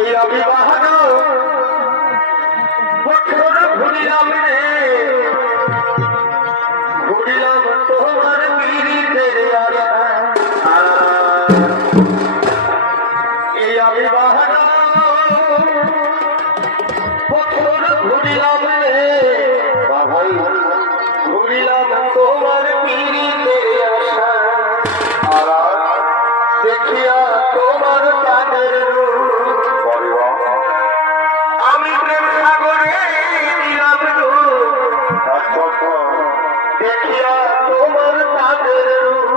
এই অভিবাহন তোমার তাদের আমি প্রেম সাগরে দেখিয়া তোমার তাদের রূপ।